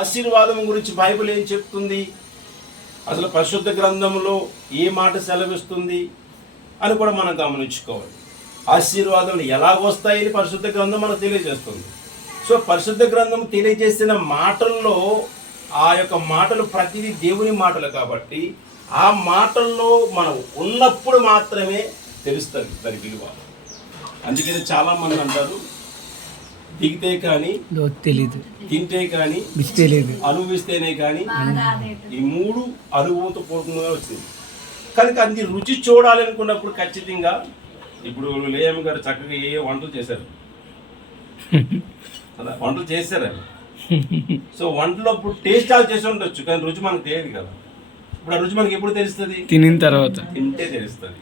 ఆశీర్వాదం గురించి బైబిల్ ఏం చెప్తుంది, అసలు పరిశుద్ధ గ్రంథంలో ఏ మాట సెలవిస్తుంది అని కూడా మనం గమనించుకోవాలి. ఆశీర్వాదాలు ఎలాగొస్తాయని పరిశుద్ధ గ్రంథం మనకు తెలియజేస్తుంది. సో పరిశుద్ధ గ్రంథం తెలియజేసిన మాటల్లో ఆ యొక్క మాటలు ప్రతిదీ దేవుని మాటలు కాబట్టి ఆ మాటల్లో మనం ఉన్నప్పుడు మాత్రమే తెలుస్తుంది దాని విలువ. అందుకని చాలామంది అంటారు, దిగితే కానీ తెలియదు, తింటే కానీ తెలియదు, అనుభవిస్తేనే కానీ. ఈ మూడు అనుభూతపూర్వకంగా వచ్చింది కనుక అది రుచి చూడాలనుకున్నప్పుడు ఖచ్చితంగా ఇప్పుడు లేయమ్మ గారు చక్కగా ఏ వంటలు చేశారు కదా, వంటలు చేశారు. సో వంటలో ఇప్పుడు టేస్ట్ ఆల్ చేసి ఉండొచ్చు కానీ రుచి మనకు తెలియదు కదా. ఇప్పుడు ఆ రుచి మనకి ఎప్పుడు తెలుస్తుంది? తినిన తర్వాత, తింటే తెలుస్తుంది.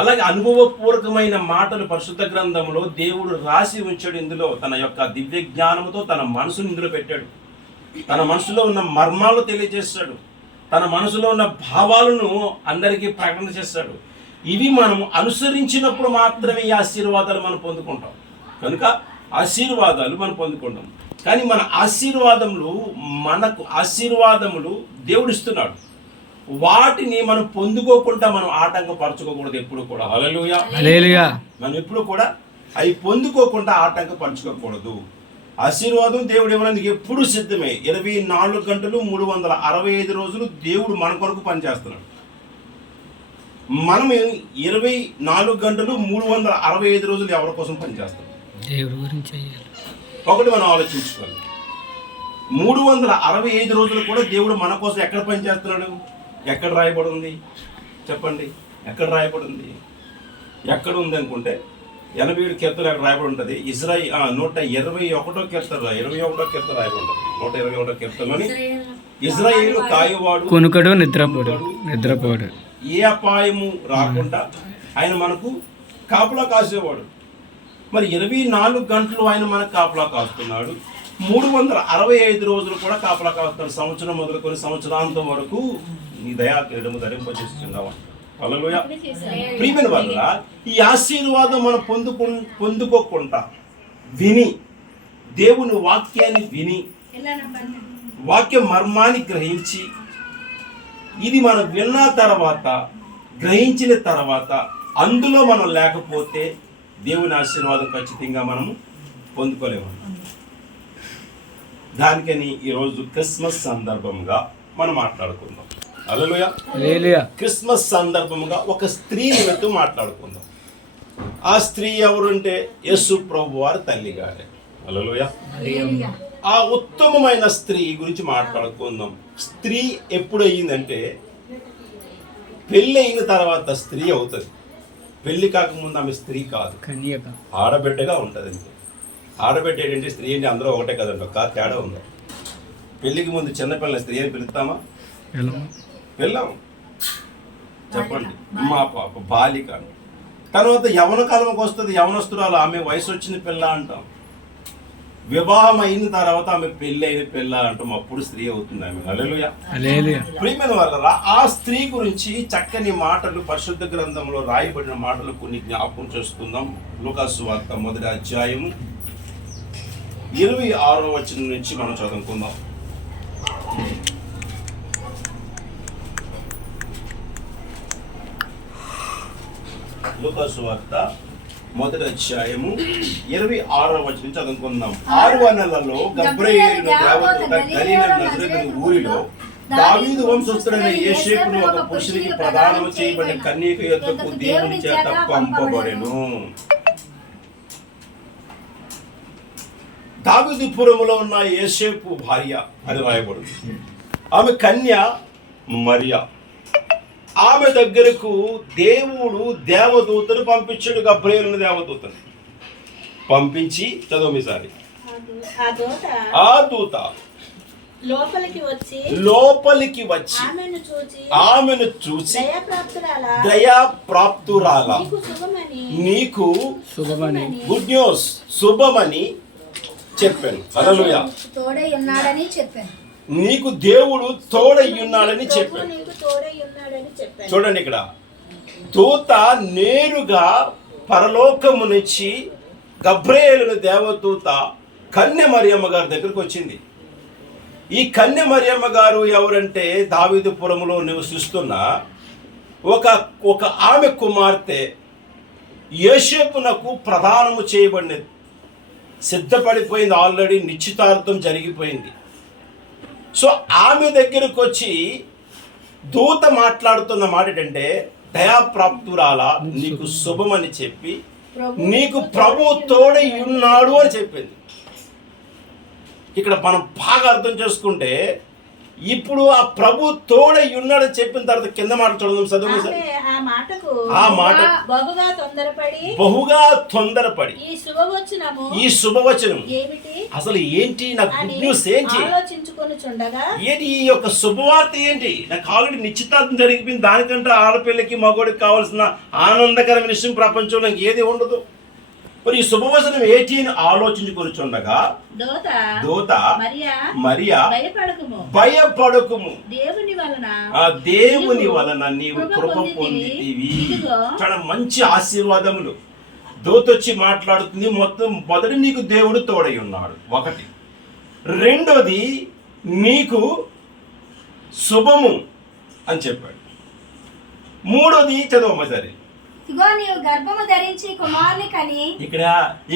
అలాగే అనుభవపూర్వకమైన మాటలు పరిశుద్ధ గ్రంథంలో దేవుడు రాసి ఉంచాడు. ఇందులో తన యొక్క దివ్య జ్ఞానంతో తన మనసుని ఇందులో పెట్టాడు. తన మనసులో ఉన్న మర్మాలు తెలియజేస్తాడు. తన మనసులో ఉన్న భావాలను అందరికీ ప్రకటన చేస్తాడు. ఇవి మనం అనుసరించినప్పుడు మాత్రమే ఈ ఆశీర్వాదాలు మనం పొందుకుంటాం. కనుక ఆశీర్వాదాలు మనం పొందుకుంటాం. కానీ మన ఆశీర్వాదములు దేవుడు ఇస్తున్నాడు. వాటిని మనం పొందుకోకుండా మనం ఆటంకపరచుకోకూడదు ఎప్పుడు కూడా. హల్లెలూయా, హల్లెలూయా. మనం ఎప్పుడు కూడా అవి పొందుకోకుండా ఆటంకపరచుకోకూడదు. ఆశీర్వాదం దేవుడు ఇవ్వడానికి ఎప్పుడు సిద్ధమే. 24 గంటలు 365 రోజులు దేవుడు మన కొరకు పనిచేస్తున్నాడు. మనం 24 గంటలు 365 రోజులు ఎవరి కోసం పనిచేస్తాం? దేవుడి గురించి. ఒకటి మనం ఆలోచించుకోవాలి, 365 రోజులు కూడా దేవుడు మన కోసం ఎక్కడ పనిచేస్తున్నాడు? ఎక్కడ రాయబడి ఉంది చెప్పండి? ఎక్కడ రాయబడి ఉంది? ఎక్కడ ఉంది అనుకుంటే 87 కీర్తన ఎక్కడ రాయబడి ఉంటుంది? 121 కీర్తన 21 కీర్తన రాయబడి ఉంటుంది. 121 కీర్తనలోని ఇశ్రాయేలు కాయువాడు, కొనుకడు, నిద్రపోడు, ఏ అపాయము రాకుండా ఆయన మనకు కాపులా కాసేవాడు. మరి 24 గంటలు ఆయన మనకు కాపులా కాస్తున్నాడు. 365 రోజులు కూడా కాపలా కాస్తున్నాడు. సంవత్సరం మొదలుకొని సంవత్సరాంతం వరకు నీ దయా కిరీటము ధరింపజేస్తున్నావా. హల్లెలూయా. ప్రియమైన వల్ల ఈ ఆశీర్వాదం మనం పొందుకోకుండా విని, దేవుని వాక్యాన్ని విని, వాక్య మర్మాన్ని గ్రహించి, ఇది మనం విన్న తర్వాత, గ్రహించిన తర్వాత అందులో మనం లేకపోతే దేవుని ఆశీర్వాదం ఖచ్చితంగా మనము పొందుకోలేము. దానికని ఈరోజు క్రిస్మస్ సందర్భంగా మనం మాట్లాడుకుందాం. హల్లెలూయా, హల్లెలూయా. క్రిస్మస్ సందర్భంగా ఒక స్త్రీ నిమిత్తం మాట్లాడుకుందాం. ఆ స్త్రీ ఎవరు అంటే యేసు ప్రభు వారి తల్లి గారే. హల్లెలూయా. ఆ ఉత్తమమైన స్త్రీ గురించి మాట్లాడుకుందాం. స్త్రీ ఎప్పుడు అయ్యిందంటే పెళ్ళి అయిన తర్వాత స్త్రీ అవుతుంది. పెళ్లి కాకముందు ఆమె స్త్రీ కాదు, ఆడబిడ్డగా ఉంటుంది. ఆడబిడ్డ ఏంటంటే స్త్రీ అంటే అందరూ ఒకటే కదండి, ఒక తేడా ఉంది. పెళ్లికి ముందు చిన్నపిల్లల స్త్రీ అని పిలుస్తామా? పిల్లం చెప్పండి, మా పాప బాలిక. తర్వాత యవన కాలంకి వస్తుంది, యవనస్తురాలు, ఆమె వయసు వచ్చిన పిల్ల అంటాం. వివాహం అయిన తర్వాత ఆమె పెళ్ళి అయిన పిల్ల అంటాం. అప్పుడు స్త్రీ అవుతుంది ఆమె. హల్లెలూయా. ప్రియమైన వాళ్ళరా, ఆ స్త్రీ గురించి చక్కని మాటలు పరిశుద్ధ గ్రంథంలో రాయబడిన మాటలు కొన్ని జ్ఞాపకం చేసుకుందాం. లూకాసు సువార్త 1వ అధ్యాయము 26వ వచనం నుంచి మనం చదువుకుందాం. లూకాసు సువార్త 1వ అధ్యాయము 26వ వచనం చదువుకుందాం. 6వ నెలలో గబ్రియేలు దేవదూత గలిలయ నజరేతు ఊరిలో దావీదు వంశస్థుడైన యోసేపును ఒక పురుషునికి ప్రదానము చేయబడిన కన్యక యొద్దకు దేవుని చేత పంపబడెను. దావీదుపురములో ఉన్న యోసేపు భార్య అని రాయబడింది. ఆమె కన్య మరియా. ఆమె దగ్గరకు దేవుడు దేవదూతను పంపించాడు. గబ్రియేలు దేవదూతను పంపించి చదవమిసారి. ఆ దూత లోపలికి వచ్చి ఆమెను చూసి దయాప్రాప్తురాలా, నీకు గుడ్ న్యూస్, శుభమని చెప్పాను. హల్లెలూయా. నీకు దేవుడు తోడయ్యున్నాడని చెప్పాను. చూడండి, ఇక్కడ దూత నేరుగా పరలోకము నుంచి గబ్రియేలు దేవదూత కన్య మరియమ్మ గారి దగ్గరకు వచ్చింది. ఈ కన్య మరియమ్మ గారు ఎవరంటే దావీదుపురములో నివసిస్తున్న ఒక ఆమె కుమార్తె యోసేపునకు ప్రదానము చేయబడినది. సిద్ధపడిపోయింది, ఆల్రెడీ నిశ్చితార్థం జరిగిపోయింది. సో ఆమె దగ్గరకు వచ్చి దూత మాట్లాడుతున్న మాట ఏంటంటే, దయాప్రాప్తురాలా నీకు శుభమని చెప్పి నీకు ప్రభు తోడై ఉన్నాడు అని చెప్పింది. ఇక్కడ మనం బాగా అర్థం చేసుకుంటే, ఇప్పుడు ఆ ప్రభు తోడై ఉన్నాడని చెప్పిన తర్వాత కింద మాట చూడదాం, చదువు. ఆ మాట బహుగా తొందరపడి ఈ శుభవచనం అసలు ఏంటి, నాకు గుడ్ న్యూస్ ఏంటి, ఏంటి ఈ యొక్క శుభవార్త ఏంటి? నాకు ఆల్రెడీ నిశ్చితార్థం జరిగిపోయింది, దానికంటే ఆడపిల్లకి మగోడికి కావాల్సిన ఆనందకరమైన విషయం ప్రపంచంలో ఏది ఉండదు. మరి ఈ శుభవచనం ఏంటి అని ఆలోచించుకొనిచుండగా దూత మరియా భయపడకుము, దేవుని వలన నీవు కృప పొందితివి. చాలా మంచి ఆశీర్వాదములు. దూత వచ్చి మాట్లాడుతుంది. మొదటి నీకు దేవుడు తోడై ఉన్నాడు, ఒకటి. రెండోది నీకు శుభము అని చెప్పాడు. మూడోది చదవమ్మ సరే. గర్భము ధరించి కుమారుని కని.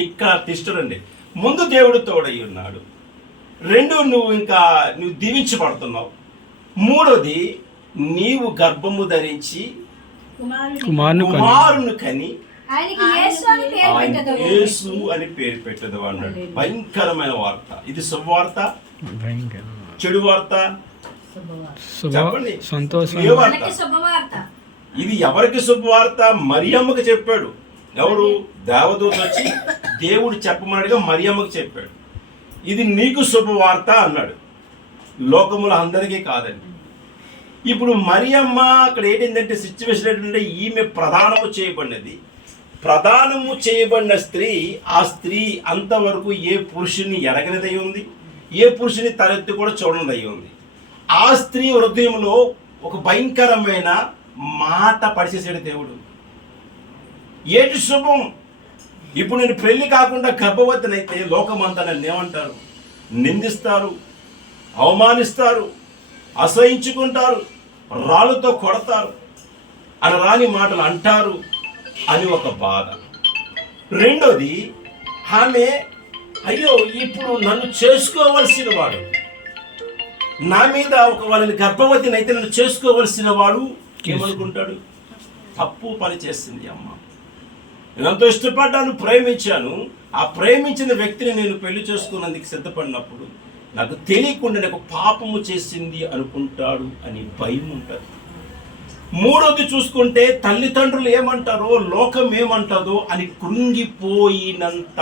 ఇక్కడ తిష్టరండి. ముందు దేవుడు తోడై ఉన్నాడు, రెండు నువ్వు దీవించబడుతున్నావు, మూడోది నీవు గర్భము ధరించి కుమారుని కని యేసు అని పేరు పెట్టదు అన్నాడు. భయంకరమైన వార్త ఇది. శుభవార్త, చెడు వార్త, చెప్పండి. శుభవార్త. ఇది ఎవరికి శుభవార్త? మరియమ్మకి చెప్పాడు. ఎవరు? దేవదూత వచ్చి దేవుడు చెప్పమన్నాడుగా మరియమ్మకి చెప్పాడు. ఇది నీకు శుభవార్త అన్నాడు. లోకముల అందరికీ కాదండి. ఇప్పుడు మరియమ్మ అక్కడ ఏంటంటే సిచ్యువేషన్ ఏంటంటే, ఈమె ప్రదానము చేయబడినది. ప్రదానము చేయబడిన స్త్రీ, ఆ స్త్రీ అంతవరకు ఏ పురుషుని ఎరగనిదై ఉంది, ఏ పురుషుని తలెత్తి కూడా చూడనిదై ఉంది. ఆ స్త్రీ హృదయంలో ఒక భయంకరమైన మాట పడిచేసాడు దేవుడు. ఏటి శుభం? ఇప్పుడు నేను పెళ్లి కాకుండా గర్భవతినైతే లోకమంతా నన్ను ఏమంటారు? నిందిస్తారు, అవమానిస్తారు, అసహించుకుంటారు, రాళ్ళతో కొడతారు, అనరాని మాటలు అంటారు అని ఒక బాధ. రెండోది, ఆమె అయ్యో ఇప్పుడు నన్ను చేసుకోవలసిన వాడు, నా మీద ఒక వాళ్ళని గర్భవతినైతే నన్ను చేసుకోవలసిన వాడు ఏమనుకుంటాడు? తప్పు పని చేసింది అమ్మ. నేను ఎంతో ఇష్టపడ్డాను, ప్రేమించాను. ఆ ప్రేమించిన వ్యక్తిని నేను పెళ్లి చేసుకున్నందుకు సిద్ధపడినప్పుడు నాకు తెలియకుండా నాకు పాపము చేసింది అనుకుంటాడు అని భయం ఉంటుంది. మూడోది చూసుకుంటే, తల్లిదండ్రులు ఏమంటారో, లోకం ఏమంటారో అని కృంగిపోయినంత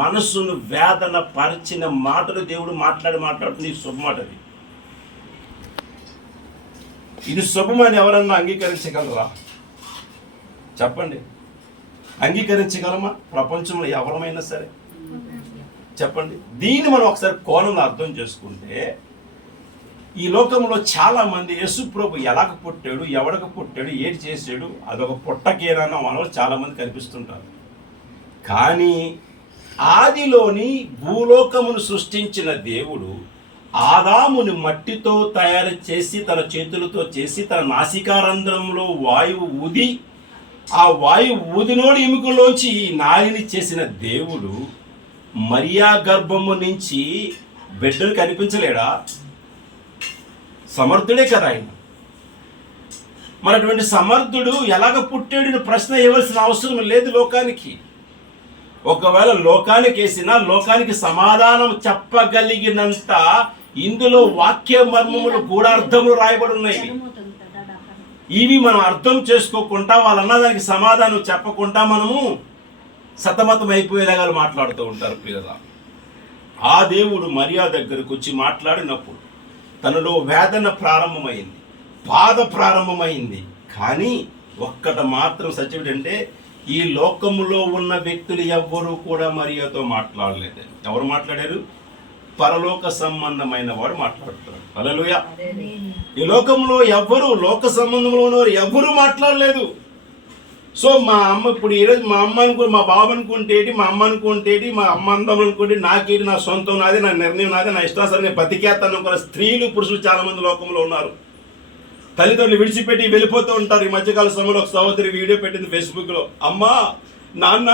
మనసును వేదన పరిచిన మాటలు దేవుడు మాట్లాడుతుంది. శుభమాటది. ఇది శుభమని ఎవరన్నా అంగీకరించగలరా? చెప్పండి. అంగీకరించగలమా? ప్రపంచంలో ఎవరమైనా సరే చెప్పండి. దీన్ని మనం ఒకసారి కోణంలో అర్థం చేసుకుంటే, ఈ లోకంలో చాలా మంది యేసు ప్రభు ఎలాగ పుట్టాడు, ఎవడకు పుట్టాడు, ఏది చేసాడు, అదొక పుట్టకేనన్న మనలో చాలా మంది కనిపిస్తుంటారు. కానీ ఆదిలోని భూలోకమును సృష్టించిన దేవుడు ఆదాముని మట్టితో తయారు చేసి, తన చేతులతో చేసి, తన నాసికారంధ్రంలో వాయువు ఊది, ఆ వాయువు ఊదినోడి ఎముకలోంచి నారిని చేసిన దేవుడు మరియా గర్భము నుంచి బిడ్డలు కనిపించలేడా? సమర్థుడే కదా ఆయన. మరి అటువంటి సమర్థుడు ఎలాగ పుట్టాడు ప్రశ్న ఇవ్వాల్సిన అవసరం లేదు లోకానికి. ఒకవేళ లోకానికి వేసినా లోకానికి సమాధానం చెప్పగలిగినంత ఇందులో వాక్య మర్మములు గూఢార్థములు రాయబడి ఉన్నాయి. ఇవి మనం అర్థం చేసుకోకుండా, వాళ్ళన్న దానికి సమాధానం చెప్పకుండా మనము సతమతం అయిపోయేలాగా మాట్లాడుతూ ఉంటారు పిల్లల. ఆ దేవుడు మరియా దగ్గరకు వచ్చి మాట్లాడినప్పుడు తనలో వేదన ప్రారంభమైంది, బాధ ప్రారంభమైంది. కానీ ఒక్కట మాత్రం సత్యం అంటే, ఈ లోకములో ఉన్న వ్యక్తులు ఎవ్వరూ కూడా మరియాతో మాట్లాడలేదు. ఎవరు మాట్లాడారు? పరలోక సంబంధమైన వాడు మాట్లాడుతున్నాడు. హల్లెలూయా. ఈ లోకంలో ఎవ్వరూ, లోక సంబంధంలో ఉన్నవారు ఎవ్వరూ మాట్లాడలేదు. సో మా అమ్మ ఇప్పుడు ఈరోజు మా అమ్మ మా బాబు అనుకుంటేటి, మా అమ్మ అనుకుంటేటి, మా అమ్మ అందం అనుకుంటే నాకేంటి, నా సొంతం నాది, నా నిర్ణయం నాది, నా ఇష్టాసరి నేను బతికేస్తాను అనుకున్న స్త్రీలు పురుషులు చాలా మంది లోకంలో ఉన్నారు. తల్లిదండ్రులు విడిచిపెట్టి వెళ్ళిపోతూ ఉంటారు. ఈ మధ్యకాల సమయంలో ఒక సహోదరి వీడియో పెట్టింది ఫేస్బుక్లో, అమ్మా నాన్న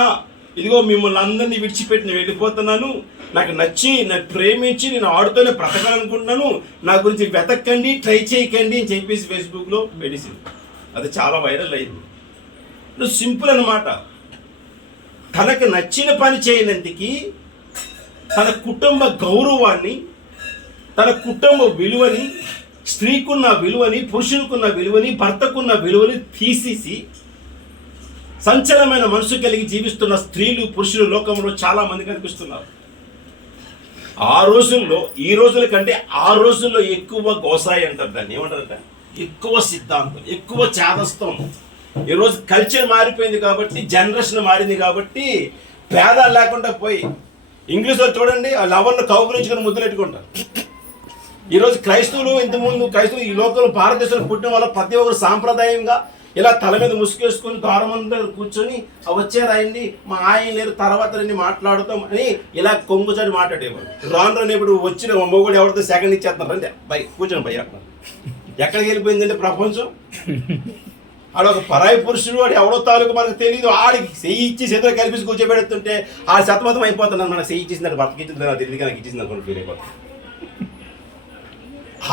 ఇదిగో మిమ్మల్ని అందరినీ విడిచిపెట్టి నేను వెళ్ళిపోతున్నాను, నాకు నచ్చి నేను ప్రేమించి నేను ఆడుతూనే బ్రతకాలనుకుంటున్నాను, నా గురించి వెతకండి, ట్రై చేయకండి అని చెప్పేసి ఫేస్బుక్లో పెట్టేసింది. అది చాలా వైరల్ అయింది. సింపుల్ అన్నమాట. తనకు నచ్చిన పని చేయనందుకు తన కుటుంబ గౌరవాన్ని, తన కుటుంబ విలువని, స్త్రీకున్న విలువని, పురుషునికున్న విలువని, భర్తకున్న విలువని తీసేసి సంచలనమైన మనసు కలిగి జీవిస్తున్న స్త్రీలు పురుషులు లోకంలో చాలా మంది కనిపిస్తున్నారు. ఆ రోజుల్లో ఈ రోజుల కంటే ఆ రోజుల్లో ఎక్కువ గోసాయి అంటారు, దాన్ని ఏమంటారంట, ఎక్కువ సిద్ధాంతం, ఎక్కువ చేదస్తం. ఈరోజు కల్చర్ మారిపోయింది కాబట్టి, జనరేషన్ మారింది కాబట్టి భేదాలు లేకుండా పోయి ఇంగ్లీష్లో చూడండి ఆ లవర్ను కౌగులించుకొని ముద్దులెట్టుకుంటారు. ఈరోజు క్రైస్తవులు, ఇంతకుముందు క్రైస్తవులు ఈ లోకంలో భారతదేశంలో పుట్టిన వాళ్ళ ప్రతి ఒక్కరు సాంప్రదాయంగా ఇలా తల మీద ముసుకేసుకొని ద్వారమంతా కూర్చొని వచ్చారాయండి మా ఆయన లేరు తర్వాత రండి మాట్లాడుతాం అని ఇలా కొంగుచని మాట్లాడేవాడు. రాను ఇప్పుడు వచ్చిన మొగుడు ఎవరితో సెకండ్ ఇచ్చేస్తున్నారు, రండి బై కూర్చొని భయ అంటున్నారు. ఎక్కడికి వెళ్ళిపోయిందంటే ప్రపంచం. ఆడొక పరాయి పురుషుడు, వాడు ఎవడో తాలూకు మనకు తెలియదు, ఆడికి సెయ్యి ఇచ్చి చేతిలో కల్పించి కూర్చోబెడుతుంటే ఆ శతమతం అయిపోతున్నాను. మనకు సెయ్యి ఇచ్చేసిందంటే భర్తకి ఇచ్చింది నాకు తెలియదు, నాకు ఇచ్చేసింది అనుకోండి ఫీల్ అయిపోతుంది.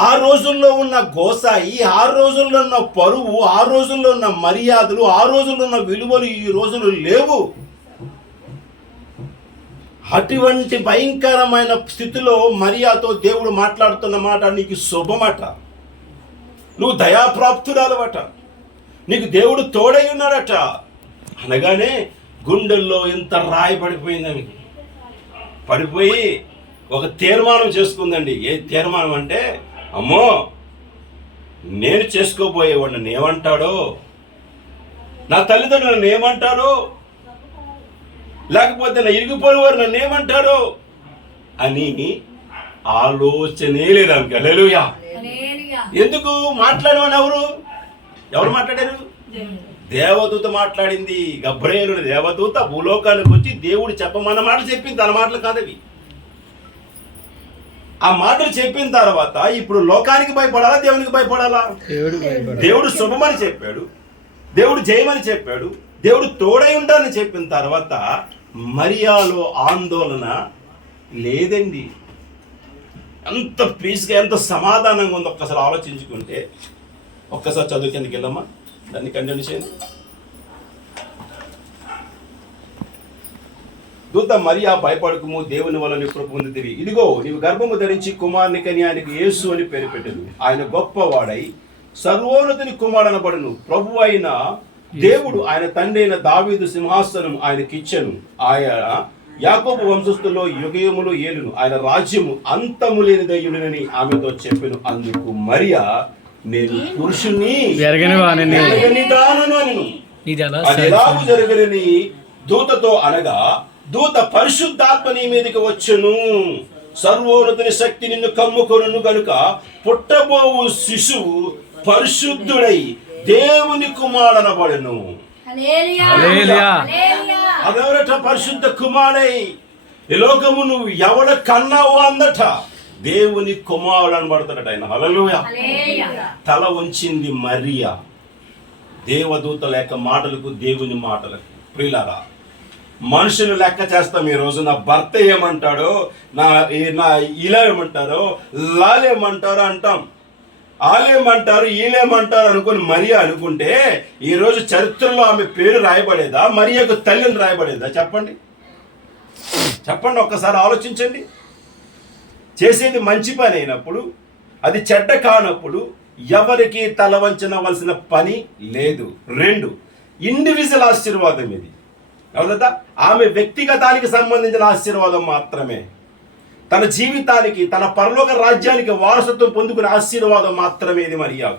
ఆ రోజుల్లో ఉన్న గోసాయి, ఆ రోజుల్లో ఉన్న పరువు, ఆ రోజుల్లో ఉన్న మర్యాదలు, ఆ రోజుల్లో ఉన్న విలువలు ఈ రోజులు లేవు. అటువంటి భయంకరమైన స్థితిలో మరియాతో దేవుడు మాట్లాడుతున్న మాట, నీకు శుభమట, నువ్వు దయాప్రాప్తురాలవట, నీకు దేవుడు తోడై ఉన్నాడట అనగానే గుండెల్లో ఎంత రాయి పడిపోయింది ఆమెకి. పడిపోయి ఒక తీర్మానం చేసుకుందండి. ఏ తీర్మానం అంటే, అమ్మో నేను చేసుకోబోయేవాడు నన్ను ఏమంటాడో, నా తల్లిదండ్రులు నన్ను ఏమంటాడో, లేకపోతే నా ఇరిగిపోయేవారు నన్ను ఏమంటాడో అని ఆలోచనే లేదు ఆమెకి. హల్లెలూయా. ఎందుకు మాట్లాడమని ఎవరు మాట్లాడారు? దేవదూత మాట్లాడింది. గబ్రియేలు దేవదూత భూలోకానికి వచ్చి దేవుడు చెప్పమన్న మాట చెప్పింది. తన మాటలు కాదవి. ఆ మాటలు చెప్పిన తర్వాత ఇప్పుడు లోకానికి భయపడాలా, దేవునికి భయపడాలా? దేవుడు శుభమని చెప్పాడు, దేవుడు జయమని చెప్పాడు, దేవుడు తోడై ఉంటానని చెప్పిన తర్వాత మరియాలో ఆందోళన లేదండి. ఎంత పీస్గా, ఎంత సమాధానంగా ఉంది ఒక్కసారి ఆలోచించుకుంటే. ఒక్కసారి చదువు కిందకి వెళ్ళమ్మా, దాన్ని కంటిన్యూ చేయండి. దూత మరియా భయపడకము, దేవుని వల్ల నీ కృప పొందితివి. ఇదిగో నీవు గర్భము ధరించి కుమారుని కని ఆయనకు యేసు అని పేరు పెట్టెను. ఆయన గొప్పవాడై సర్వోన్నతుని కుమారుడనబడును. ప్రభు అయిన దేవుడు ఆయన తండ్రి అయిన దావీదు సింహాసనం ఆయనకిచ్చెను. ఆయన యాకోబు వంశస్థుల్లో యుగయుములు ఏలును. ఆయన రాజ్యము అంతము లేని దయ్యుడని ఆమెతో చెప్పెను. అందుకు మరియా, నేను పురుషుణ్ణి ఎరగని దానను అనెను. అది ఎలాగూ జరగని దూతతో అనగా, దూత పరిశుద్ధాత్మ నీ మీదకి వచ్చెను, సర్వోన్నతుని శక్తి నిన్ను కమ్ముకొనును గనుక పుట్టబోవు శిశువు పరిశుద్ధుడై దేవుని కుమారుడనబడెను. అదెవరట? పరిశుద్ధ కుమారుడై. ఈ లోకము నువ్వు ఎవడ కన్నావు అందట దేవుని కుమారుడు అనబడతాడట ఆయన. హల్లెలూయా. తల ఉంచింది మరియా దేవదూత లేక మాటలకు, దేవుని మాటలకు. ప్రియులారా, మనుషులు లెక్క చేస్తాం ఈ రోజు. నా భర్త ఏమంటాడో, నా ఇలా ఏమంటారో, లాలేమంటారో అంటాం, ఆలేమంటారు, ఈలేమంటారు అనుకుని మరియా అనుకుంటే ఈరోజు చరిత్రలో ఆమె పేరు రాయబడేదా, మరియాకు తల్లిని రాయబడేదా? చెప్పండి చెప్పండి, ఒక్కసారి ఆలోచించండి. చేసేది మంచి పని అయినప్పుడు, అది చెడ్డ కానప్పుడు ఎవరికి తల వంచనవలసిన పని లేదు. 2, ఇండివిజువల్ ఆశీర్వాదం ఇది. అవునా? ఆమె వ్యక్తిగతానికి సంబంధించిన ఆశీర్వాదం మాత్రమే. తన జీవితానికి, తన పరలోక రాజ్యానికి వారసత్వం పొందుకునే ఆశీర్వాదం మాత్రమే ఇది మరియా.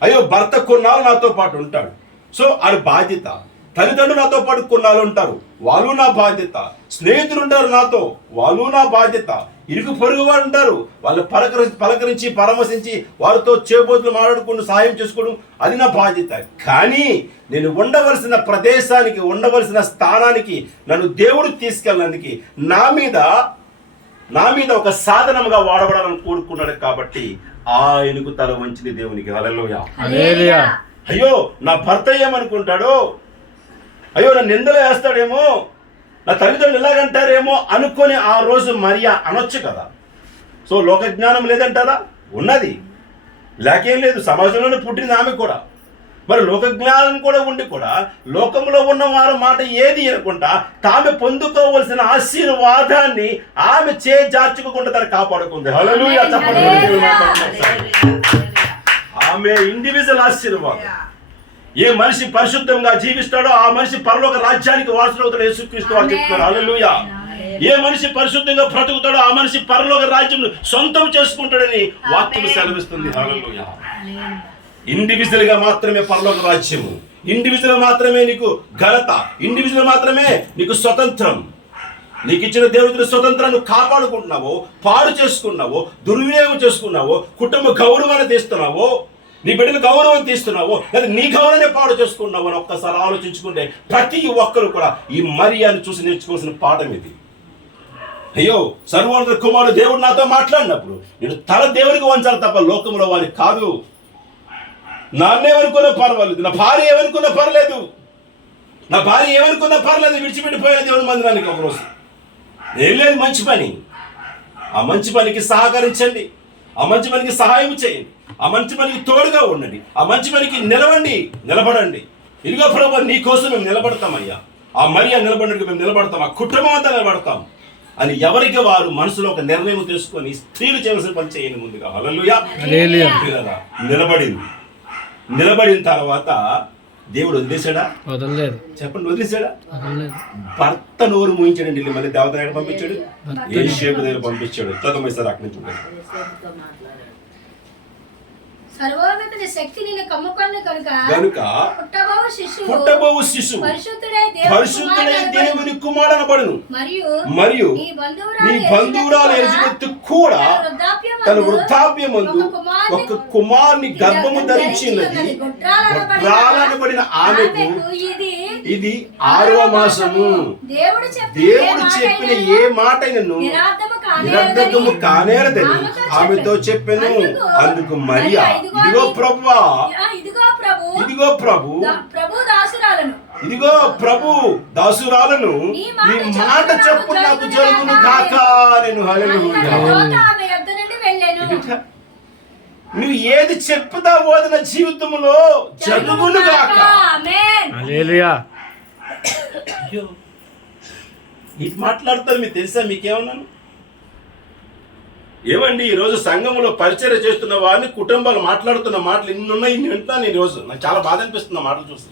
అయ్యో భర్త కొన్నాళ్ళు నాతో పాటు ఉంటాడు, సో అది బాధ్యత. తల్లిదండ్రులు నాతో పాటు కొన్నాళ్ళు ఉంటారు, వాళ్ళు నా బాధ్యత. స్నేహితులు ఉంటారు నాతో, వాళ్ళు నా బాధ్యత. ఇరుగు పొరుగు వారు ఉంటారు, వాళ్ళు పలకరించి పరామర్శించి వారితో చేబోతులు మాట్లాడుకుంటూ సహాయం చేసుకోవడం అది నా బాధ్యత. కానీ నేను ఉండవలసిన ప్రదేశానికి, ఉండవలసిన స్థానానికి నన్ను దేవుడు తీసుకెళ్ళడానికి నా మీద ఒక సాధనముగా వాడబడాలని కోరుకున్నాడు. కాబట్టి ఆయనకు తల వంచింది దేవునికి. హల్లెలూయా. అయ్యో నా భర్త ఏమనుకుంటాడో, అయ్యో నా నిందలు వేస్తాడేమో, నా తల్లిదండ్రులు ఇలాగంటారేమో అనుకొని ఆ రోజు మరియా అనొచ్చు కదా. సో లోక జ్ఞానం లేదంటారా? ఉన్నది, లేకేం లేదు. సమాజంలోనే పుట్టింది ఆమె కూడా. మరి లోక జ్ఞానం కూడా ఉండి కూడా లోకంలో ఉన్న వారి మాట ఏది అనుకుంటా తాము పొందుకోవలసిన ఆశీర్వాదాన్ని ఆమె జార్చుకోకుండా తను కాపాడుకుంది. హల్లెలూయా. ఆమె ఇండివిజువల్ ఆశీర్వాదం. ఏ మనిషి పరిశుద్ధంగా జీవిస్తాడో ఆ మనిషి పరలోక రాజ్యానికి వారసుడవుతాడు. యేసుక్రీస్తు వారు చెప్తున్నారు. హల్లెలూయా. ఏ మనిషి పరిశుద్ధంగా బ్రతుకుతాడో ఆ మనిషి పరలోక రాజ్యం సొంతం చేసుకుంటాడని వాక్యం సెలవిస్తుంది. హల్లెలూయా. ఇండివిజువల్ గా మాత్రమే పరలోక రాజ్యము, ఇండివిజువల్ మాత్రమే నీకు ఘనత, ఇండివిజువల్ మాత్రమే నీకు స్వతంత్రం. నీకు ఇచ్చిన దేవుడి స్వతంత్రాన్ని కాపాడుకుంటున్నావో, పాడు చేసుకున్నావో, దుర్వినియోగం చేసుకున్నావో, కుటుంబ గౌరవాన్ని తీస్తున్నావో, నీ బిడ్డల గౌరవం తీస్తున్నావో, లేదా నీ గౌరవాన్ని పాడు చేసుకున్నావో అని ఒక్కసారి ఆలోచించుకుంటే ప్రతి ఒక్కరు కూడా ఈ మరియాను చూసి నేర్చుకోవాల్సిన పాఠం ఇది. అయ్యో సర్వోన్నత కుమారుడు దేవుడు నాతో మాట్లాడినప్పుడు నేను తల దేవుడికి వంచాలి తప్ప లోకంలో వారికి కాదు. నాన్నేమనుకున్నా పర్వాలేదు, నా భార్య ఏమనుకున్నా పర్లేదు, నా భార్య ఏమనుకున్నా పర్లేదు, విడిచిపెట్టిపోయిన దేవుని మందిరానికి ఒకరోజు ఏం లేదు. మంచి పని, ఆ మంచి పనికి సహకరించండి, ఆ మంచి పనికి సహాయం చేయండి, ఆ మంచి పనికి తోడుగా ఉండండి, ఆ మంచి పనికి నిలబడండి. ఇదిగో ప్రభువా నీ కోసం మేము నిలబడతామయ్యా, ఆ మరియా నిలబడినట్టు మేము నిలబడతాం, ఆ కుటుంబం అంతా నిలబడతాం అని ఎవరికి వారు మనసులో ఒక నిర్ణయం తీసుకొని స్త్రీలు చేయవలసిన పని చేయండి. ముందుగా హల్లెలూయా. నిలబడిన తర్వాత దేవుడు వదిలేశాడా? వదలలేదు. చెప్పండి, వదిలేశాడా? భర్త నోరు మూయించాడండి. మళ్ళీ దేవత ఎక్కడ పంపించాడు? యేషేపు దగ్గర పంపించాడు. చదవమేసారి అక్కడి నుంచి సర్వోన్నతుని శక్తి నిన్ను కమ్ముకొను కనుక పుట్టబోవు శిశువు పరిశుద్ధుడై దేవుని కుమారుడనబడును. మరియు నీ బంధువురాలు ఎలిజబెత్ కూడా తన వృద్ధాప్యమందు ఒక కుమారుని గర్భము ధరించినది. గొడ్రాలనబడిన ఆమెకు ఇది 6వ మాసము. దేవుడు చెప్పిన ఏ మాట నిరర్ధకము కానేరదని ఆమెతో చెప్పెను. అందుకు మరియా ఇదిగో ప్రభువా, ఇదిగో ప్రభు దాసురాలను నీ మాట చెప్పు నాకు జరుగును కాక. నేను హల్లెలూయా. నువ్వు ఏది చెప్పుతావో అది నా జీవితంలో జరుగును కాక. హల్లెలూయా. ఇది మాట్లాడతారు మీకు తెలుసా? మీకేమన్నాను? ఏమండి ఈరోజు సంఘంలో పరిచర్య చేస్తున్న వారిని కుటుంబాలు మాట్లాడుతున్న మాటలు ఇన్ని ఉన్నాయి, ఇన్ని వింటున్నాను ఈరోజు. నాకు చాలా బాధ అనిపిస్తుంది మాటలు చూస్తే.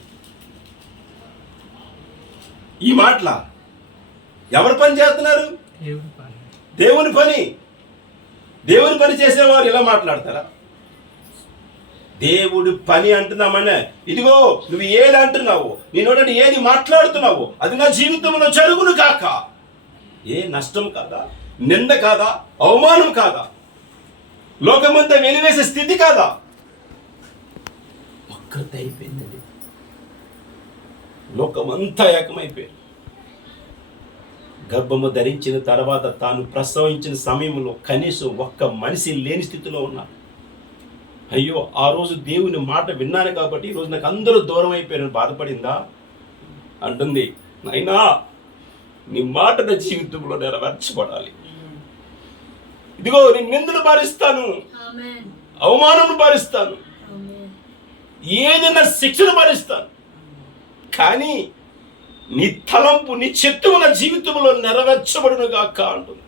ఈ మాటల ఎవరు పని చేస్తున్నారు? దేవుని పని. దేవుని పని చేసేవారు ఇలా మాట్లాడతారా? దేవుడి పని అంటున్నామనే ఇదిగో నువ్వు ఏది అంటున్నావు, నేను ఏది మాట్లాడుతున్నావు అది నా జీవితంలో జరుగును కాక. ఏ నష్టం కాదా? నింద కాదా? అవమానం కాదా? లోకమంతా వెలివేసే స్థితి కాదా? ఒక్కరిత అయిపోయింది. లోకమంతా ఏకమైపోయింది. గర్భము ధరించిన తర్వాత తాను ప్రసవించిన సమయంలో కనీసం ఒక్క మనిషి లేని స్థితిలో ఉన్నాడు. అయ్యో ఆ రోజు దేవుని మాట విన్నాను కాబట్టి ఈరోజు నాకు అందరూ దూరం అయిపోయారని బాధపడిందా? అంటుంది నాయనా నీ మాట నా జీవితంలో నెరవేర్చబడాలి. ఇదిగో నేను నిందను భరిస్తాను, అవమానం భరిస్తాను, ఏదైనా శిక్షను భరిస్తాను, కానీ నీ తలంపు నీ చిత్తము నా జీవితంలో నెరవేర్చబడును గాక అంటుంది.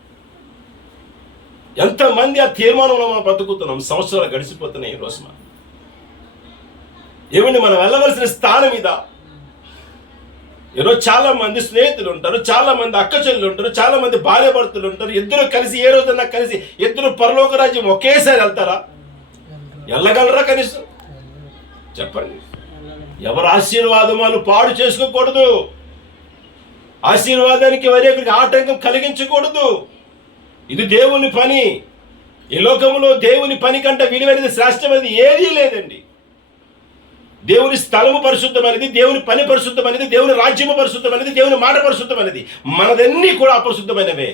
ఎంతమంది ఆ తీర్మానంలో మనం బతుకుతున్నాం. సంవత్సరాలు గడిచిపోతున్నాయి. ఈ రోజు ఏమండి మనం వెళ్ళవలసిన స్థానం ఇదా? ఈరోజు చాలా మంది స్నేహితులు ఉంటారు, చాలా మంది అక్క చెల్లెలు ఉంటారు, చాలా మంది భార్య భర్తలు ఉంటారు. ఇద్దరు కలిసి ఏ రోజన్నా కలిసి ఇద్దరు పరలోక రాజ్యం ఒకేసారి వెళ్తారా? వెళ్ళగలరా? కనీసం చెప్పండి. ఎవరి ఆశీర్వాదములు పాడు చేసుకోకూడదు. ఆశీర్వాదానికి వేరొకరికి ఆటంకం కలిగించకూడదు. ఇది దేవుని పని. ఈ లోకంలో దేవుని పని కంటే విలువైనది, శ్రేష్టమైనది ఏదీ లేదండి. దేవుని స్థలము పరిశుద్ధమైనది, దేవుని పని పరిశుద్ధమైనది, దేవుని రాజ్యము పరిశుద్ధమైనది, దేవుని మాట పరిశుద్ధమైనది. మనదన్నీ కూడా అపరిశుద్ధమైనవే.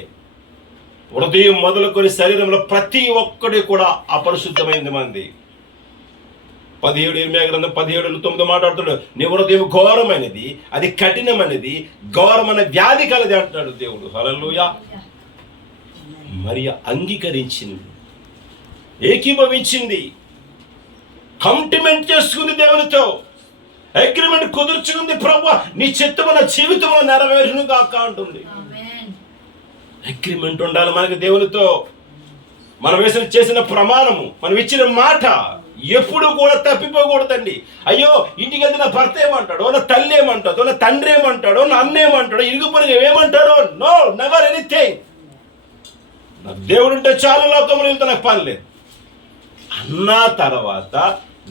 హృదయం మొదలుకొని శరీరంలో ప్రతి ఒక్కటి కూడా అపరిశుద్ధమైనది మనది. 17 ఇర్మియా గ్రంథం 17:9 మాట్లాడుతాడు. నీ హృదయం ఘోరమైనది, అది కఠినమైనది, ఘోరమైన వ్యాధి కలది అంటున్నాడు దేవుడు. హల్లెలూయా. మరియ అంగీకరించింది, ఏకీభవించింది, కమిట్మెంట్ చేసుకుంది, దేవునితో అగ్రిమెంట్ కుదుర్చుకుంది. ప్రభువా నీ చిత్తము నా జీవితంలో నెరవేరును గాక అంటుంది. అగ్రిమెంట్ ఉండాలి మనకి దేవునితో. మనం చేసిన ప్రమాణము, మనం ఇచ్చిన మాట ఎప్పుడు కూడా తప్పిపోకూడదండి. అయ్యో ఇంటికి వెళ్తే నా భర్త ఏమంటాడో, నా తల్లి ఏమంటాడో, నా తండ్రి ఏమంటాడో, నా అన్న ఏమంటాడో, ఇరుగు పొరుగు ఏమంటాడో, నో, నెవర్ ఎనీథింగ్. నా దేవుడు ఉంటే చాలు, లోకంలో వెళ్తే నాకు పని లేదు అన్న తర్వాత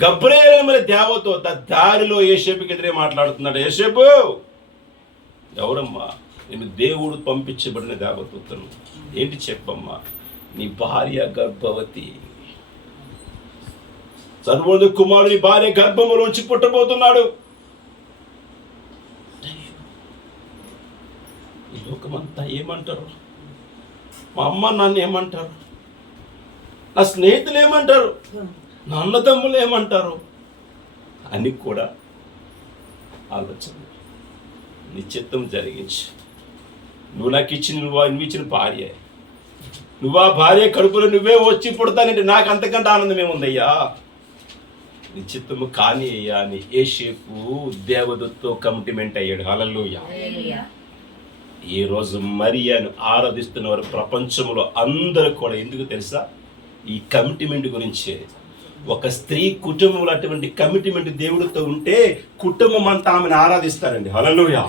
గబ్రియేలు అనే దేవదూత దారిలో యోసేపుకి ఎదురే మాట్లాడుతున్నాడు. యోసేపు, ఎవరమ్మా? నేను దేవుడు పంపించబడిన దేవదూతను. ఏంటి చెప్పమ్మా? నీ భార్య గర్భవతి, సర్వోన్నత కుమారుడు నీ భార్య గర్భములోంచి పుట్టబోతున్నాడు. ఈ లోకమంతా ఏమంటారు? మా అమ్మ నన్ను ఏమంటారు? నా స్నేహితులు ఏమంటారు? నా అన్నదమ్ములు ఏమంటారు అని కూడా ఆలోచన. నీ చిత్తం జరిగించు. నువ్వు నాకు నువ్వు ఇచ్చిన భార్య, నువ్వు ఆ భార్య కడుపులో నువ్వే వచ్చి పుడతానంటే నాకు అంతకంటే ఆనందం ఏముందయ్యా. నీ చిత్తము కాని అయ్యా అని యోసేపు దేవదూతతో కమిట్మెంట్ అయ్యాడు. హల్లెలూయా. ఈ రోజు మరియను ఆరాధిస్తున్న వారు ప్రపంచంలో అందరూ కూడా ఎందుకు తెలుసా? ఈ కమిట్మెంట్ గురించే. ఒక స్త్రీ కుటుంబంలో అటువంటి కమిట్మెంట్ దేవుడితో ఉంటే కుటుంబం అంతా ఆమెను ఆరాధిస్తారండి. హల్లెలూయా.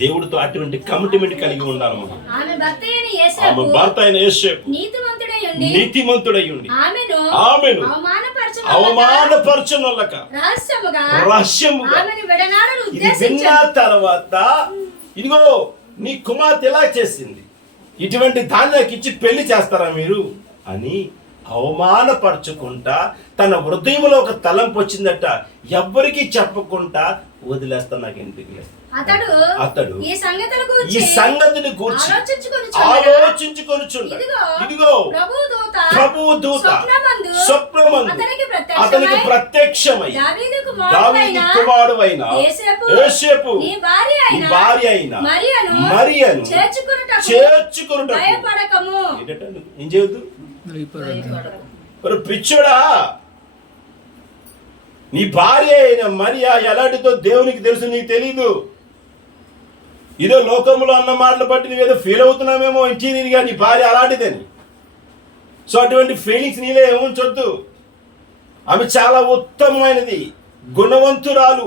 దేవుడితో అటువంటి కమిట్మెంట్ కలిగి ఉండాలి మనం. ఆమె భర్త అయిన యోసేపు నీతిమంతుడై ఉండి ఆమెను అవమానపరచనొల్లక రహస్యముగా ఇది విన్న తర్వాత, ఇదిగో నీ కుమార్తె ఎలా చేసింది, ఇటువంటి దాన్ని నాకు ఇచ్చి పెళ్లి చేస్తారా మీరు అని అవమానపరచుకుంటా తన హృదయంలో ఒక తలంపు వచ్చిందట. ఎవ్వరికి చెప్పకుండా వదిలేస్తా, నాకు ఎందుకు లేదు. అతడు ఈ సంగతిని గూర్చి ఆలోచించుకొనుచున్నాడు. ఇదిగో ప్రభువు దూత స్వప్నమందు అతనికి ప్రత్యక్షమై, దావీదు కుమారుడైన యోసేపు నీ భార్య అయిన మరియను చేర్చుకొనుటకు ఏం చేయొద్దు. పిచ్చోడా, నీ భార్య అయిన మరియ ఎలాంటిదో దేవునికి తెలుసు, నీకు తెలీదు. ఇదో లోకంలో అన్న మాటలు బట్టి నువ్వేదో ఫీల్ అవుతున్నామేమో ఇంటీరియర్గా నీ భార్య అలాంటిదని. సో అటువంటి ఫీలింగ్స్ నీలో ఏముంచొద్దు. ఆమె చాలా ఉత్తమమైనది, గుణవంతురాలు,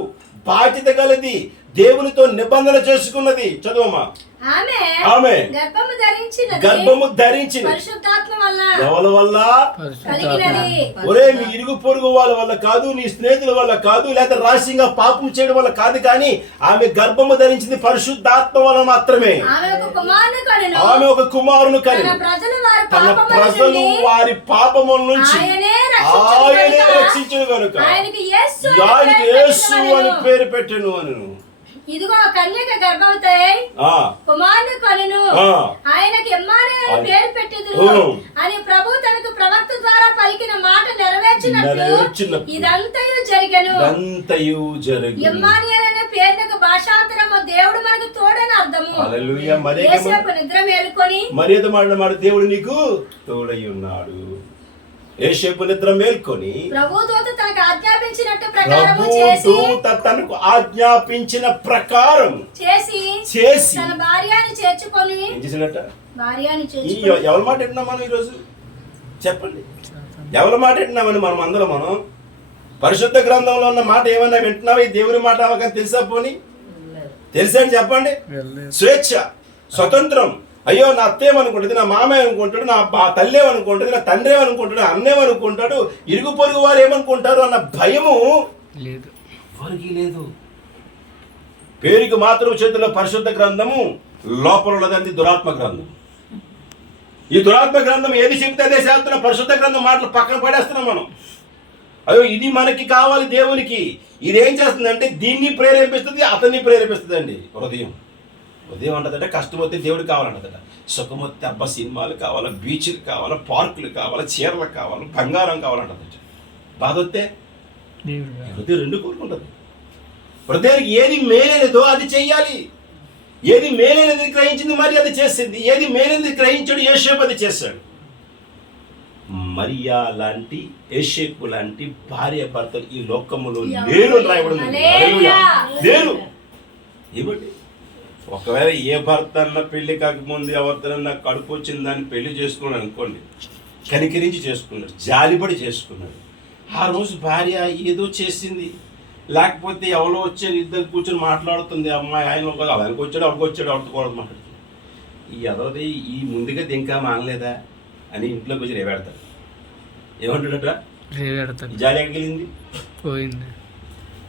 బాధ్యత గలది, దేవునితో నిబంధన చేసుకున్నది. చదువమ్మా. ఆమె గర్భము ధరించిన ఎవరి వల్ల? ఒరే, మీ ఇరుగు పొరుగు వాళ్ళ వల్ల కాదు, నీ స్నేహితుల వల్ల కాదు, లేదా రహస్యంగా పాపం చేయడం వల్ల కాదు, కానీ ఆమె గర్భము ధరించింది పరిశుద్ధాత్మ వల్ల మాత్రమే. ఆమె ఒక కుమారుని కని తన ప్రజలు వారి పాపముల నుంచి ఆయనే రక్షించును కనుక ఆయనకి యేసు అని పేరు పెట్టెను అని. ఇదిగో కన్యక గర్భవతి కుమారుని కనును, ఆయనకి ఇమ్మానుయేలు అని పేరు పెట్టెదరు అని ప్రభు తనకు ప్రవక్త ద్వారా పలికిన మాట నెరవేర్చినట్లు ఇదంతయు జరిగెను. ఇమ్మానుయేలు అనే పేరునకు భాషాంతరము దేవుడు మనకు తోడని అర్థము. హల్లెలూయా. యోసేపు నిద్ర మేలుకొని మరియతో మాట్లాడిన దేవుడు నీకు తోడై ఉన్నాడు. యోసేపు నిద్ర మేల్కొని ప్రభుదూత తనకు ఆజ్ఞాపించిన ప్రకారం చేసి తన భార్యని చేర్చుకొని ఏం చేసినట్ట? ఎవరి మాట వింటున్నాం మనం ఈరోజు? చెప్పండి, ఎవరి మాట వింటున్నామని మనం అందరం? మనం పరిశుద్ధ గ్రంథంలో ఉన్న మాట ఏమన్నా వింటున్నావా? ఈ దేవుని మాట అవగానే తెలుసా? పోనీ తెలుసా అని చెప్పండి. స్వేచ్ఛ, స్వతంత్రం. అయ్యో నా అత్తేమనుకుంటుంది, నా మామే అనుకుంటాడు, నా తల్లి ఏమనుకుంటుంది, నా తండ్రి ఏమనుకుంటాడు, అన్నేమనుకుంటాడు, ఇరుగు పొరుగు వారు ఏమనుకుంటారు అన్న భయము లేదు. ఎవరికి లేదు. పేరుకి మాత్రం చేతిలో పరిశుద్ధ గ్రంథము, లోపల ఉన్నదండి దురాత్మ గ్రంథం. ఈ దురాత్మ గ్రంథం ఏది చెప్తే అదే చేస్తున్న పరిశుద్ధ గ్రంథం మాటలు పక్కన పడేస్తున్నాం మనం. అయ్యో ఇది మనకి కావాలి దేవునికి. ఇదేం చేస్తుందంటే దీన్ని ప్రేరేపిస్తుంది, అతన్ని ప్రేరేపిస్తుంది అండి. ఉదయం అంటదంటే కష్టం వస్తే దేవుడు కావాలంటదట, సుఖం వస్తే అబ్బా సినిమాలు కావాలా, బీచ్లు కావాలా, పార్కులు కావాలా, చీరలు కావాలా, బంగారం కావాలంటదట. బాధ వస్తే హృదయం రెండు కోరుకుంటుంది. హృదయానికి ఏది మేలేదో అది చెయ్యాలి. ఏది మేలేనిది గ్రహించింది మరి అది చేసింది. ఏది మేలేనిది గ్రహించాడు యోసేపు అది చేశాడు. మరియా లాంటి, యోసేపు లాంటి భార్య భర్తలు ఈ లోకములో లేరు రాయబడింది. లేరు. ఏమిటి? ఒకవేళ ఏ భర్త అన్న పెళ్లి కాకముందు ఎవరితోనన్నా కడుపు వచ్చిందని పెళ్లి చేసుకున్నాడు అనుకోండి, కనికరించి చేసుకున్నాడు, జాలిపడి చేసుకున్నాడు. ఆ రోజు భార్య ఏదో చేసింది, లేకపోతే ఎవరో వచ్చారు, ఇద్దరు కూర్చొని మాట్లాడుతుంది, అమ్మాయి ఆయన ఒక ఆయనకు వచ్చాడు, అవరికి వచ్చాడు, అవరికి కూడా మాట్లాడుతుంది. ఈ అదవది ఈ ముందుగా ఇంకా మానలేదా అని ఇంట్లోకి వచ్చి రేపెడతాడు. ఏమంటాడట? జాలి ఎక్కడికి వెళ్ళింది? పోయింది.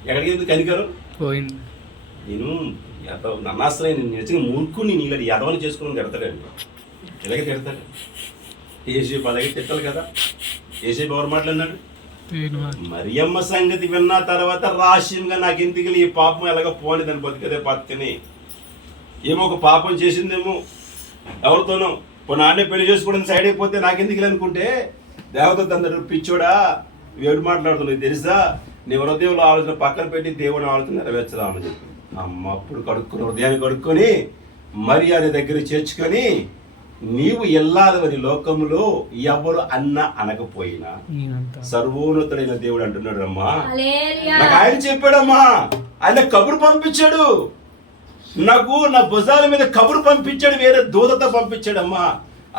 ఎక్కడికి వెళ్ళింది? కనికరం పోయింది. నేను నన్నాశ్రయం నేను నిజంగా మూర్ఖుని నీళ్ళ యదవని చేసుకుని తిడతాడండి. ఇలాగే తిడతాడు. ఏసేపు అలాగే తిట్టాలి కదా. ఏసేపు ఎవరు మాట్లాడినాడు? మరియమ్మ సంగతి విన్న తర్వాత రహస్యంగా నాకు ఎందుకు ఈ పాపం ఎలాగ పోని దాన్ని బతికదే బతికని. ఏమో ఒక పాపం చేసిందేమో ఎవరితోనో, నాన్నే పెళ్లి చేసుకోవడానికి సైడ్ అయిపోతే నాకెందుకు అనుకుంటే దేవత అందరు పిచ్చోడా వేడు మాట్లాడుతున్నావు తెలుసా, నీ హృదయంలో ఆలోచన పక్కన పెట్టి దేవుని ఆలోచన నెరవేర్చదామని చెప్పి అమ్మ అప్పుడు కడుక్కుని హృదయాన్ని కడుక్కొని మరియాని దగ్గర చేర్చుకొని నీవు ఎల్లాదవని లోకములో ఎవరు అన్న అనకపోయినా సర్వోన్నతుడైన దేవుడు అంటున్నాడు అమ్మా. నాకు ఆయన చెప్పాడమ్మా, ఆయన కబురు పంపించాడు, నాకు నా భుజాల మీద కబురు పంపించాడు, వేరే దూతతో పంపించాడమ్మా.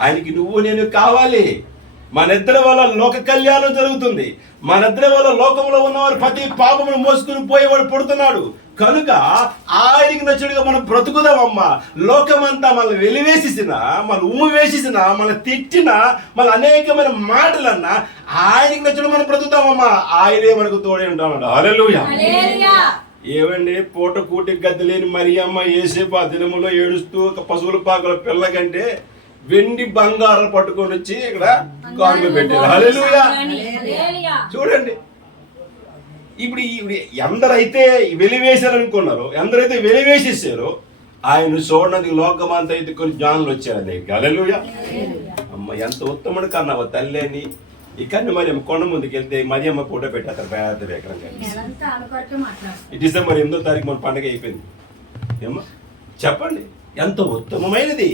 ఆయనకి నువ్వు నేను కావాలి. మనిద్దరి వల్ల లోక కళ్యాణం జరుగుతుంది. మనిద్దరి వల్ల లోకంలో ఉన్నవారు ప్రతి పాపమును మోసుకుని పోయేవాడు పుడుతున్నాడు. కనుక ఆయనకి నచ్చుడుగా మనం బ్రతుకుదామమ్మా. లోకమంతా మనం వెలివేసేసిన, మన ఉమ్ము వేసేసిన, మన తిట్టిన, మన అనేకమైన మాటలన్నా ఆయనకి నచ్చుడు మనం బ్రతుకుతామమ్మా. ఆయనే మనకు తోడే ఉంటామన్నాడు. హల్లెలూయా. ఏమండి పూట కూటికి గద్దె లేని మరియమ్మ యేసేపు ఆ దినములో ఏడుస్తూ ఒక పశువుల పాకల పిల్ల కంటే వెండి బంగారం పట్టుకొని వచ్చి ఇక్కడ కానుక పెట్టారు. హల్లెలూయా. చూడండి, ఇప్పుడు ఎందరైతే వెలివేశారు అనుకున్నారో, ఎందరైతే వెలివేసేసారో ఆయన చూడడానికి లోకమంతా అయితే కొన్ని జ్ఞానులు వచ్చారు దగ్గరికి. హల్లెలూయా. అమ్మ ఎంత ఉత్తముడు కన్నావా తల్లి అని. ఇక్కడ మరి కొండ ముందుకు వెళ్తే మరియమ్మ ఫోటో పెట్టారు పెద్ద ఎకరంగా. ఈ డిసెంబర్ 8వ తారీఖు మన పండుగ అయిపోయింది. ఏమ్మా చెప్పండి, ఎంత ఉత్తమమైనది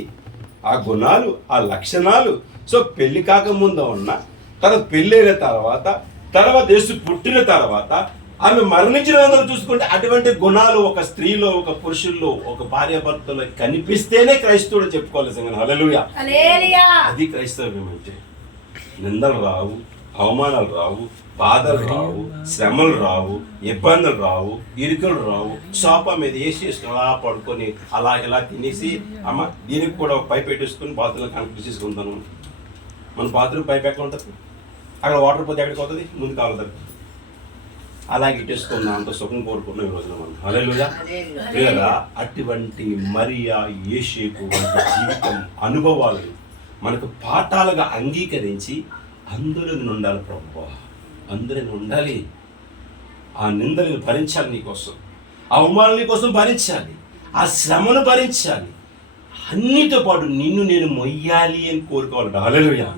ఆ గుణాలు, ఆ లక్షణాలు. సో పెళ్లి కాకముందు ఉన్న, తర్వాత పెళ్ళైన తర్వాత యేసు పుట్టిన తర్వాత ఆమె మరణించిన విధంగా చూసుకుంటే అటువంటి గుణాలు ఒక స్త్రీలో, ఒక పురుషుల్లో, ఒక భార్యాభర్తలో కనిపిస్తేనే క్రైస్తవుడు చెప్పుకోవాలి సంగతి. హల్లెలూయా. అది క్రైస్తవ్యం అంటే. నిందలు రావు, అవమానాలు రావు, బాధలు రావు, శ్రమలు రావు, ఇబ్బందులు రావు, ఇరుకలు రావు. సోఫా మీద వేసేసుకుని అలా పడుకొని అలా ఇలా తినేసి అమ్మ దీనికి కూడా పైప్ పెట్టేసుకుని బాత్రూంలో కనెక్ట్ చేసుకుంటాను. మన బాత్రూమ్ పైప్ ఎక్కడ ఉంటుంది? అక్కడ వాటర్ పోతే ఎక్కడికి అవుతుంది? ముందు కావాలి. అలాగే ఇట్టేసుకున్నాం, అంత సుఖం కోరుకున్నాం ఈ రోజున మనం. హల్లెలూయా. లేదా అటువంటి మరియా యేసేపు వంటి జీవితం అనుభవాలు మనకు పాఠాలుగా అంగీకరించి అందరూ ఉండాలి ప్రభువా, అందరూ ఉండాలి. ఆ నిందలను భరించాలి, నీకోసం ఆ అవమానాల కోసం భరించాలి, ఆ శ్రమను భరించాలి, అన్నితో పాటు నిన్ను నేను మొయ్యాలి అని కోరుకోవాలట. హల్లెలూయా.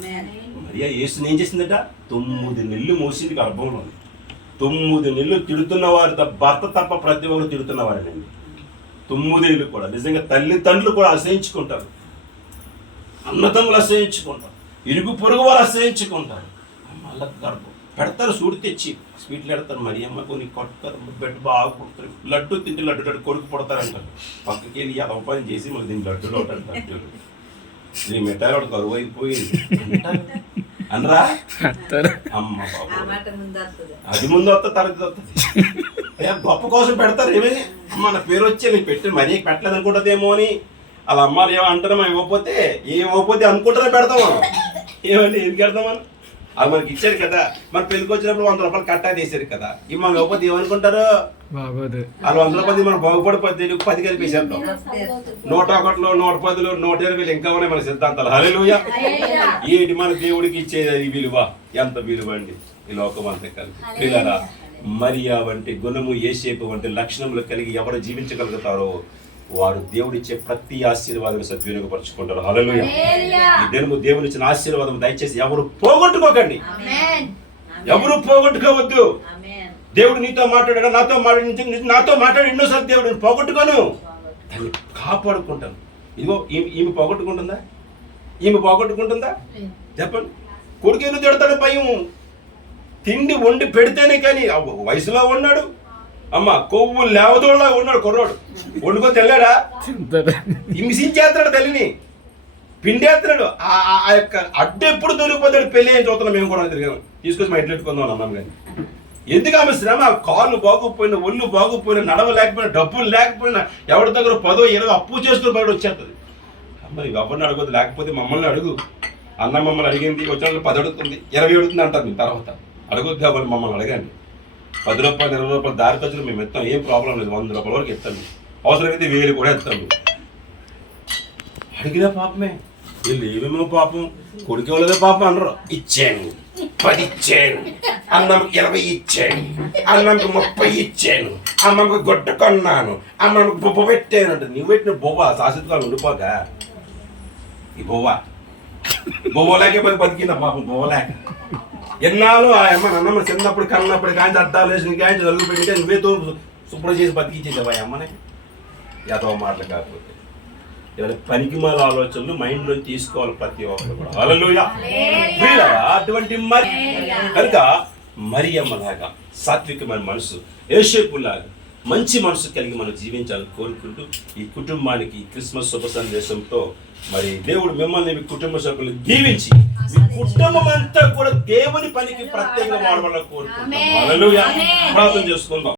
మరియా యేసుని ఏం చేసిందట? 9 నెలలు మోసింది గర్భంలో. 9 నెలలు తిడుతున్నవారు భర్త తప్ప ప్రతి ఒక్కరు తిడుతున్నవారేనండి. 9 నెలలు కూడా నిజంగా తల్లిదండ్రులు కూడా అసహించుకుంటారు, అన్నదమ్ములు అసహించుకుంటారు, ఇరుగు పొరుగు వారు అసహించుకుంటారు. మళ్ళీ గర్భం పెడతారు, సూడి తెచ్చి స్వీట్లు పెడతారు. మరి అమ్మకు నీ కొట్టుతారు, బెడ్ బాగా పుడతారు, లడ్డు తింటే లడ్డు కొడుకు పుడతారు అంటారు. పక్కకి వెళ్ళి ఆ ఉపాయం చేసి మళ్ళీ దీన్ని లడ్డులో ఉంటారు. లడ్డూలు నీ మిఠాయి వాడు కరువు అయిపోయింది అనరా అమ్మ బాబు. అది ముందు వస్తుంది, తర్వాత వస్తుంది. గొప్ప కోసం పెడతారు. ఏమైనా అమ్మ నా పేరు వచ్చి నేను పెట్టి మరీ పెట్టలేదు అనుకుంటుందేమో అని వాళ్ళ అమ్మాలు ఏమో అంటారు. మనం ఇవ్వకపోతే అనుకుంటారే పెడతాం మనం. ఏమని ఎందుకు పెడతాం మనం? అది మనకి ఇచ్చారు కదా, మన పెళ్లికి వచ్చినప్పుడు 100 రూపాయలు కట్టా తీశారు కదా, ఇవి మనం ఇవ్వకపోతే ఏమనుకుంటారు? బాగోదు. వాళ్ళు 100 రూపాయలు మనం బాగుపడిపోతే 10 కలిపేసేద్దాం. 101, 110, 120 ఇంకా ఉన్నాయి మన సిద్ధాంతాలు. హల్లెలూయా. ఏంటి మన దేవుడికి ఇచ్చేది విలువ? ఎంత విలువ అండి ఈ లోకం అంతా కలిపి. పిల్లరా, మరియా వంటి గుణము, యేసేపు వంటి లక్షణములు కలిగి ఎవరు జీవించగలుగుతారో వారు దేవుడిచ్చే ప్రతి ఆశీర్వాదం సద్వినియోగపరచుకుంటారు. హల్లెలూయా. ఈ దినము దేవుని ఇచ్చిన ఆశీర్వాదం దయచేసి ఎవరు పోగొట్టుకోకండి, ఎవరు పోగొట్టుకోవద్దు. దేవుడు నీతో మాట్లాడాడు, నాతో మాట్లాడి ఎన్నోసార్లు దేవుడు నేను పోగొట్టుకోను, దాన్ని కాపాడుకుంటాను. ఇదిగో ఈమె పోగొట్టుకుంటుందా? ఈమె పోగొట్టుకుంటుందా? చెప్పండి. కొడుకు ఎందుకు తిడతాడు? భయం. తిండి వండి పెడితేనే కానీ, వయసులో ఉన్నాడు, అమ్మ కొవ్వు లేవదోళ్ళ ఉన్నాడు కుర్రాడు, వండుకొని తెల్లాడా? హింసించేస్తున్నాడు తల్లిని, పిండేస్తున్నాడు. ఆ యొక్క అడ్డు ఎప్పుడు దొరికిపోతాడు? పెళ్ళి ఏం చూస్తున్నాం మేము కూడా తిరిగాము, తీసుకొచ్చి మా ఇంట్లో పెట్టుకుందాం అన్నాం. కానీ ఎందుకు ఆమె శ్రమ? కాళ్ళు బాగోపోయినా, ఒళ్ళు బాగోపోయినా, నడవలేకపోయినా, డబ్బులు లేకపోయినా, ఎవరి దగ్గర 10, 20 అప్పు చేసుకుని బయట వచ్చేస్తుంది. మరి ఎవరిని అడగదు, లేకపోతే మమ్మల్ని అడుగు. అన్న మమ్మల్ని అడిగింది, వచ్చిన 10 అడుగుతుంది, 20 అడుగుతుంది అంటారు. మీ తర్వాత అడగొద్దు కాబట్టి మమ్మల్ని అడగండి. 10 రూపాయలు, 20 రూపాయలు దారి ఖర్చులు మేము ఇస్తాం, ఏం ప్రాబ్లం లేదు. 100 రూపాయల వరకు ఇస్తాం, అవసరమైతే 1000 కూడా ఇస్తాం. అడిగినా పాపమే. వీళ్ళు ఏమేమో పాపం, కొడుకు ఇవ్వలేదో పాపం అనరు. ఇచ్చాను, 10 ఇచ్చాను, అన్నంకి 20 ఇచ్చాను, అన్నంకి 30 ఇచ్చాను, అమ్మకి గొడ్డ కొన్నాను, అమ్మకి బొబ్బ పెట్టాను అంటే. నువ్వు పెట్టిన బొవ్వ శాశ్వతకాలం ఉండిపోక ఈ బొవ్వలేకే బతికిందా పాపం. బొవ్వలేక ఎన్నాళ్ళు ఆ అమ్మ నన్నమ్మ చిన్నప్పుడు కన్నప్పుడు కాంచి అడ్డాలు వేసి కాంచి నలుగు పెట్టి నువ్వేతో శుభ్రం చేసి బతికించేసావా అమ్మనే? యాదవ మాటలు కాకపోతే ఇవాళ పనికిమాల ఆలోచనలు మైండ్ లో తీసుకోవాలి ప్రతి ఒక్కరు కూడా. హల్లెలూయా. అటువంటి మరి కనుక మరియమ్మలాగా సాత్వికమైన మనసు, యేసేపులాగా మంచి మనసు కలిగి మనం జీవించాలని కోరుకుంటూ ఈ కుటుంబానికి క్రిస్మస్ శుభ సందేశంతో మరి దేవుడు మిమ్మల్ని మీ కుటుంబ సభ్యులు దీవించి మీ కుటుంబం అంతా కూడా దేవుని పనికి ప్రత్యేకంగా వాడవాలని కోరుకుంటున్నాం. హల్లెలూయా. ప్రార్థన చేసుకుందాం.